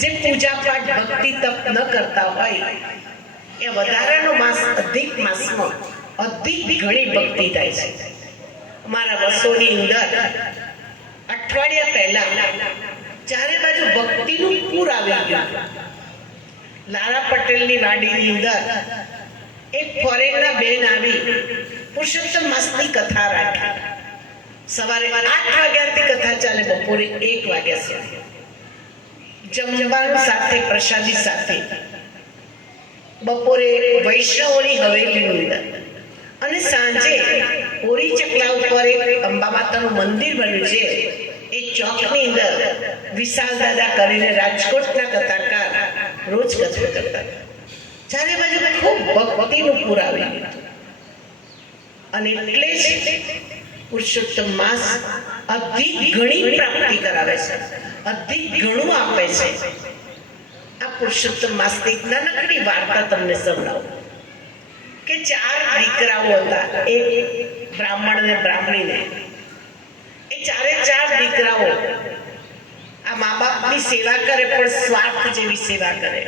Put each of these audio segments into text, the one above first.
જે પૂજા પાઠ ભક્તિ તપ ન કરતા હોય એ વધારાનો માસ અધિક માસમાં અધિક ઘણી ભક્તિ થાય છે. અમારા વર્ષોની અંદર અઠવાડિયા પહેલા ચારે બાજુ ભક્તિનું પૂર આવી ગયું. લાલા પટેલની વાડીની અંદર એક ફોરેનના બેન આવી પુરુષોત્તમ માસની કથા રાખી. સવારે 8 વાગ્યાથી કથા ચાલે, બપોરે 1 વાગ્યા સુધી જમવાનું સાથે પ્રસાદી સાથે. બપોરે વૈષ્ણવોની હવેલીની અંદર અને સાંજે હોરી ચકલા ઉપર એક અંબા માતાનું મંદિર બન્યું છે. એ ચોકની અંદર વિશાલ દાદા કરીને રાજકોટના કથાકાર રોજ કથા કરતા. ચારે બાજુ ખૂબ ભક્તિનું પૂર આવી ગયું. અને એટલે જ પુરુષોત્તમ માસ અધિક ઘણી પ્રાપ્તિ કરાવે છે, અધિક ઘણું આપે છે. આ પુરુષોત્તમ માસની નાનકડી વાર્તા તમને સંભળાવું કે 4 દીકરાઓ હતા, એક બ્રાહ્મણ ને બ્રાહ્મણીને. એ ચારે 4 દીકરાઓ આ મા બાપની સેવા કરે, પણ સ્વાર્થ જેવી સેવા કરે.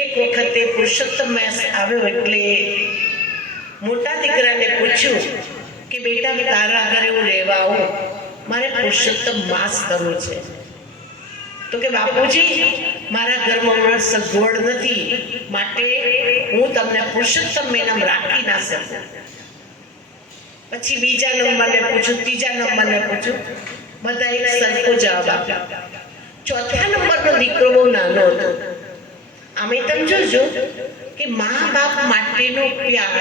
એક વખતે પુરુષોત્તમ માસ આવ્યો એટલે મોટા દીકરાને પૂછ્યું કે બેટા, તારા ઘરે હું રહેવા આવું, મારે પુરુષોત્તમ માસ કરવો છે. તો કે બાપુજી, મારા ઘરમાં હમણાં સગવડ નથી, માટે હું તમને પુરુષોત્તમ મહિનામાં રાખી ના શકું. પછી બીજા નંબરને પૂછ્યું, ત્રીજા નંબરને પૂછ્યું, બધા એક સરખો જવાબ આપ્યો. ચોથા નંબરનો દીકરો બહુ નાનો હતો. આમે તમે જોજો કે મા બાપ માટેનો પ્યાર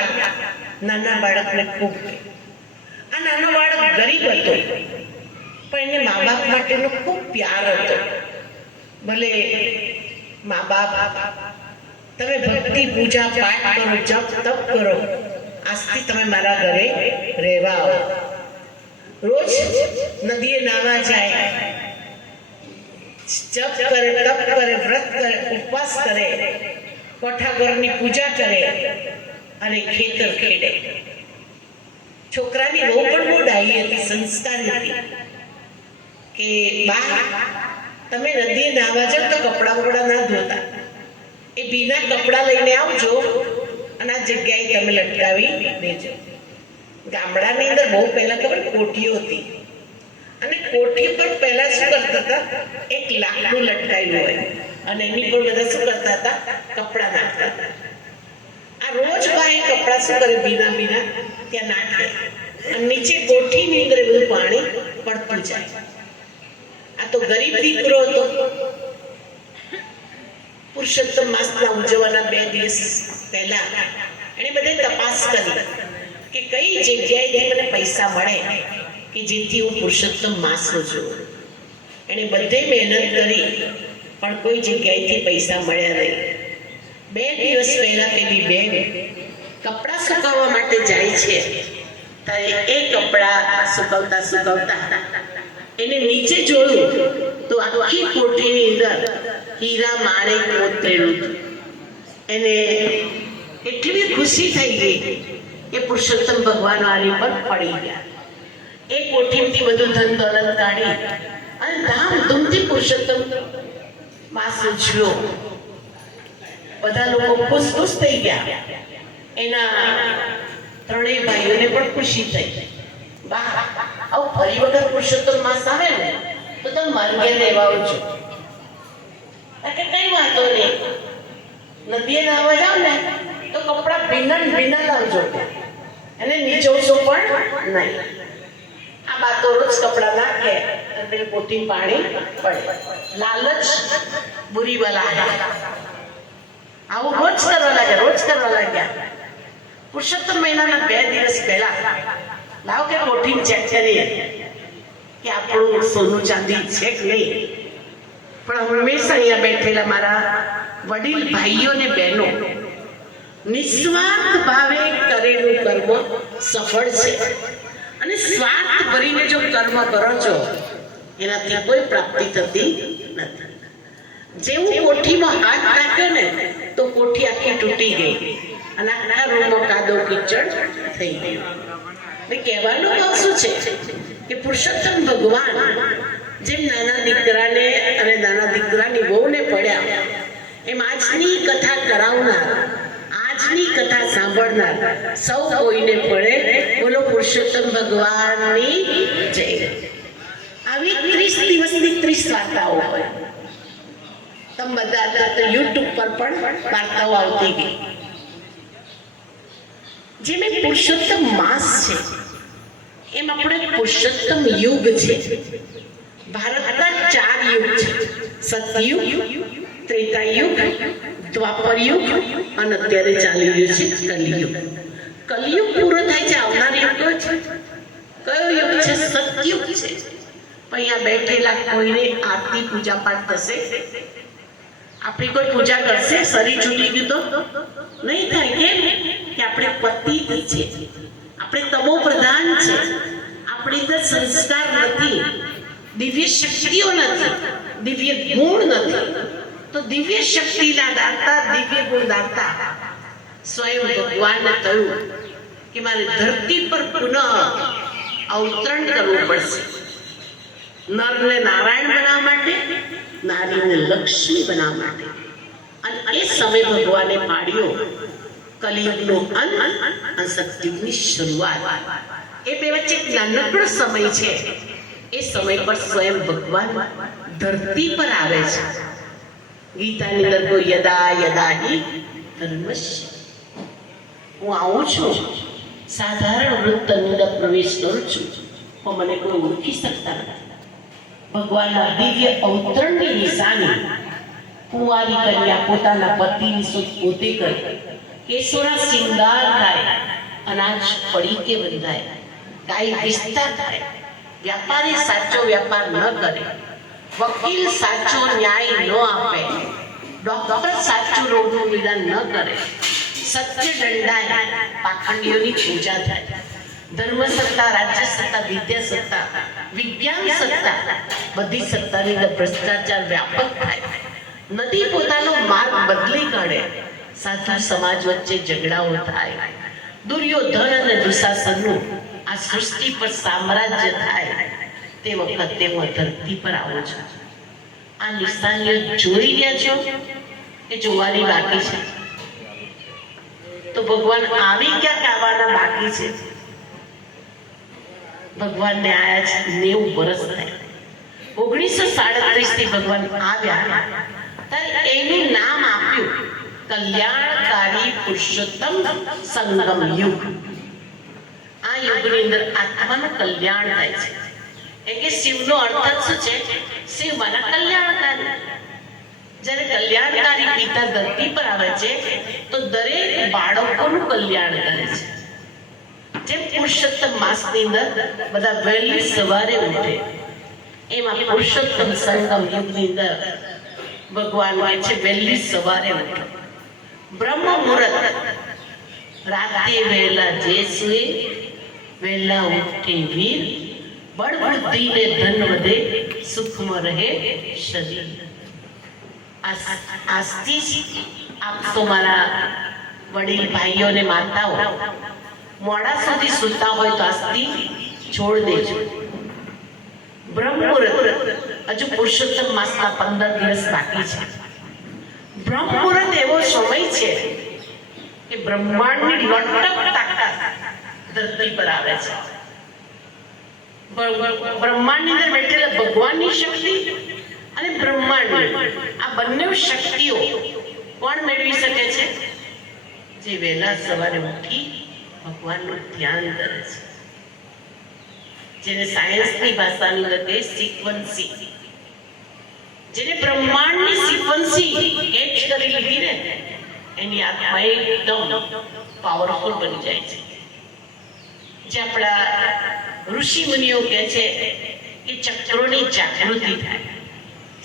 નાના બાળકને ખૂબ. આ નાનો બાળક ગરીબ હતો, પણ એને મા બાપ માટેનો ખૂબ પ્યાર હતો. ભલે મા બાપ તમે ભક્તિ પૂજા પાઠ કરો, જપ તપ કરો, આજથી તમે મારા ઘરે રહેવા આવો. રોજ નદીએ નાવા જાય, જપ કરે, તપ કરે, વ્રત કરે, ઉપવાસ કરે, કોઠાઘરની પૂજા કરે અને ખેતર ખેડે. છોકરાની બહુ પણ બહુ ડાહી હતી, સંસ્કારી હતી કે બા, તમે નદીએ નાવા જાઓ તો કપડાં બપડા ના ધોતા, એ ભીના કપડાં લઈને આવજો અને આ જગ્યાએ તમે લટકાવી દેજો. ગામડાની અંદર બહુ પહેલા ખબર કોઠીઓ હતી, અને કોઠી પર પહેલા શું કરતા હતા, એક લાકડું લટકાવ્યું હોય અને એની પર બધા શું કરતા હતા, કપડાં નાખતા હતા. આ રોજ ભાઈ કપડાં શું કરે, ભીના ભીના ત્યાં નાખે અને નીચે કોઠીની અંદર બધું પાણી પડતું જાય. આ તો ગરીબ દીકરો હતો. પુરુષોત્તમ માસના ઉજવવાના 2 દિવસ પહેલા એને બધે તપાસ કરી કે કઈ જગ્યાએથી મને પૈસા મળે કે જેથી હું પુરુષોત્તમ માસ ઉજવું. એને બધે મહેનત કરી, પણ કોઈ જગ્યાએથી પૈસા મળ્યા નહીં. 2 દિવસ પહેલા પેલી બેન કપડાં સુકાવવા માટે જાય છે, ત્યારે એ કપડાં સુકવતા સુકવતા એને નીચે જોયું તો આખી કોઠીની અંદર હીરા માણેક મોતરેલું હતું. એને એટલી ખુશી થઈ ગઈ કે પુરુષોત્તમ ભગવાન આની પર પડી ગયા. એ કોઠીમાંથી બધું ધન દોલત કાઢી અને ધામધૂમથી પુરુષોત્તમ માસ ઉજવ્યો. બધા લોકો ખુશ ખુશ થઈ ગયા. એના 3 ભાઈઓને પણ ખુશી થઈ. બા, આવું ફરી વખત પુરુષોત્તમ માસ આવે ને તો તમે મારા ઘેર રહેવા આવજો. કઈ વાંધો નહીં, નદીએ નાહવા જાવ ને તો કપડા ભીના લાવજો અને નીચોશો પણ નહીં. આ બા તો રોજ કપડા નાખે અને કોઠી પાણી પડે. લાલચ બુરી બલા. આવું રોજ કરવા લાગ્યા. પુરુષોત્તમ મહિનાના 2 દિવસ પહેલા લાવ કે કોઠી ચેક કરીએ કે આપણું સોનું ચાંદી છે કે નહીં. પણ હંમેશા અહીંયા બેઠેલા મારા વડીલ ભાઈઓ ને બહેનો, નિસ્વાર્થ ભાવે કરેલું કર્મ સફળ છે. અને સ્વાર્થ ભરીને જો કર્મ કરો છો એનાથી કોઈ પ્રાપ્તિ થતી નથી. જેવું કોઠીમાં હાથ નાખ્યો ને તો કોઠી આખી તૂટી ગઈ અને આખા રૂમમાં કાદો કીચડ થઈ ગયો. કહેવાનું ભાવ શું છે કે પુરુષોત્તમ ભગવાન જેમ નાના દીકરાને અને નાના દીકરાની વહુને પડ્યા એમ આજની કથા કરાવનાર, આજની કથા સાંભળનાર સૌ કોઈને પડે. બોલો પુરુષોત્તમ ભગવાનની જય. આવી 30 દિવસની 30 વાર્તાઓ હોય. તમે બધા હતા તો યુટ્યુબ પર પણ વાર્તાઓ આવતી ગઈ. જેમ પુરુષોત્તમ માસ છે એમ આપણે પુરુષોત્તમ યુગ છે. ભારતના 4 યુગ છે: સતયુગ, ત્રેતાયુગ, દ્વાપર યુગ અને અત્યારે ચાલી રહ્યું છે કલિયુગ. કલિયુગ પૂરો થાય છે, આવનાર યુગ છે. કયો યુગ છે? સતયુગ છે. પણ અહીંયા બેઠેલા કોઈને આરતી પૂજા પાઠ થશે? આપણી કોઈ પૂજા કરશે? શરીર છૂટી ગયું તો નહીં થાય. કેમ કે આપણે પતિત છે, આપણે તમો પ્રધાન છે, આપણી અંદર સંસ્કાર નથી, દિવ્ય શક્તિઓ નથી, દિવ્ય ગુણ નથી. તો દિવ્ય શક્તિના દાતા, દિવ્ય ગુણ દાતા સ્વયં ભગવાને કહ્યું કે મારે ધરતી પર પુનઃ અવતરણ કરવું પડશે. નરને નારાયણ બનાવવા માટે, નારીને લક્ષ્મી બનાવવા માટે. અને એ સમય ભગવાને પાડ્યો કલિયુગનો અંત અને સતયુગની શરૂઆત. એ બે વચ્ચે એક નાનકડો સમય છે. એ સમય પર સ્વયં ભગવાન ધરતી પર આવે છે. ગીતાની અંદર કોઈ યદા યદા હિ ધર્મસ્ય, હું આવું છું, સાધારણ વૃત્તની અંદર પ્રવેશ કરું છું, પણ મને કોઈ ઓળખી શકતા નથી. ભગવાનના દિવ્ય અવતરણની નિશાની કુંવારી કન્યા પોતાના પતિની સુખ પોતે કરે, કેસોના શિંગાર થાય, અનાજ પડીકે બંધાય, ગાય વિસ્તાર થાય, વ્યાપારી સાચો વ્યાપાર ન કરે, વકીલ સાચો ન્યાય ન આપે, ડોક્ટર સાચું રોગનું નિદાન ન કરે, સત્ય દંડાય, પાખંડીઓની પૂજા થાય, ધર્મ સત્તા, રાજ્ય સત્તા, વિદ્યા સત્તા, વિજ્ઞાન સત્તા, બધી સત્તાની અંદર ભ્રષ્ટાચાર વ્યાપક થાય, નદી પોતાનો માર્ગ બદલી કાઢે, સાધુ સમાજ વચ્ચે ઝઘડાઓ થાય, દુર્યોધન અને દુશાસનનું આ સૃષ્ટિ પર સામ્રાજ્ય થાય, તે વખતે હું ધરતી પર આવું છું. આ નિશાનીઓ જોઈ રહ્યા છો કે જોવાની બાકી છે? તો ભગવાન આવી ક્યાંક આવવાના બાકી છે? ભગવાનને આયા છે 90 વર્ષ થયા. 1937 થી ભગવાન આવ્યા ત્યારે એનું નામ આપ્યું કલ્યાણકારી પુરુષોત્તમ સંગમ યુગ. આ યુગની અંદર આત્માનું કલ્યાણ થાય છે. કે શિવનો અર્થ શું છે? શિવ માના કલ્યાણકારી. જ્યારે કલ્યાણકારી પિતા ધરતી પર આવે છે તો દરેક બાળકોનું કલ્યાણ કરે છે. જેમ પુરુષોત્તમ માસની અંદર બધા વહેલી સવારે ઉઠે, એમાં પુરુષોત્તમ સંગમ યુગની અંદર ભગવાન કહે છે વહેલી સવારે ઉઠો. બ્રહ્મ મુહૂર્ત, રાતે વહેલા જે સુએ, વહેલા ઉઠે વીર, બળ બુદ્ધિ ને ધન વધે, સુખમાં રહે શરીર. આજથી જ આપ તો મારા વડીલ ભાઈઓ ને માતાઓ મોડા સુધી સૂતા હોય તો આજથી છોડ દેજો. બ્રહ્મ મુહૂર્ત, હજુ પુરુષોત્તમ માસના 15 દિવસ બાકી છે. બ્રહ્મ મુહૂર્ત એવો સમય છે કે બ્રહ્માંડની લટક તાકાત ધરતી પર આવે છે. બ્રહ્માંડની અંદર બેઠેલા ભગવાનની શક્તિ અને બ્રહ્માંડ, આ બંને શક્તિઓ કોણ મેળવી શકે છે? જે વહેલા સવારે ઉઠી ભગવાનનું ધ્યાન કરે છે. જેને સાયન્સની ભાષાની અંદર કહે સિક્વન્સી. જેને બ્રહ્માંડની સિક્વન્સી કેચ કરી લીધી ને, એની આત્મા એકદમ પાવરફુલ બની જાય છે. જે આપણા ઋષિ મુનિઓ કહે છે કે ચક્રોની જાગૃતિ થાય,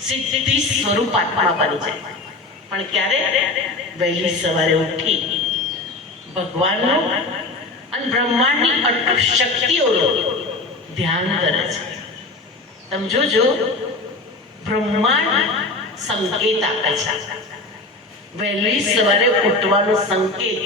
સિદ્ધિ સ્વરૂપ આત્મા બની જાય. પણ ક્યારે? વહેલી સવારે ઉઠી ભગવાનનું અને બ્રહ્માંડની અટૂટ શક્તિઓનું ધ્યાન કરે છે. તમે જોજો, બ્રહ્માંડ સંકેત આપે છે. વહેલી સવારે ઉઠવાનો સંકેત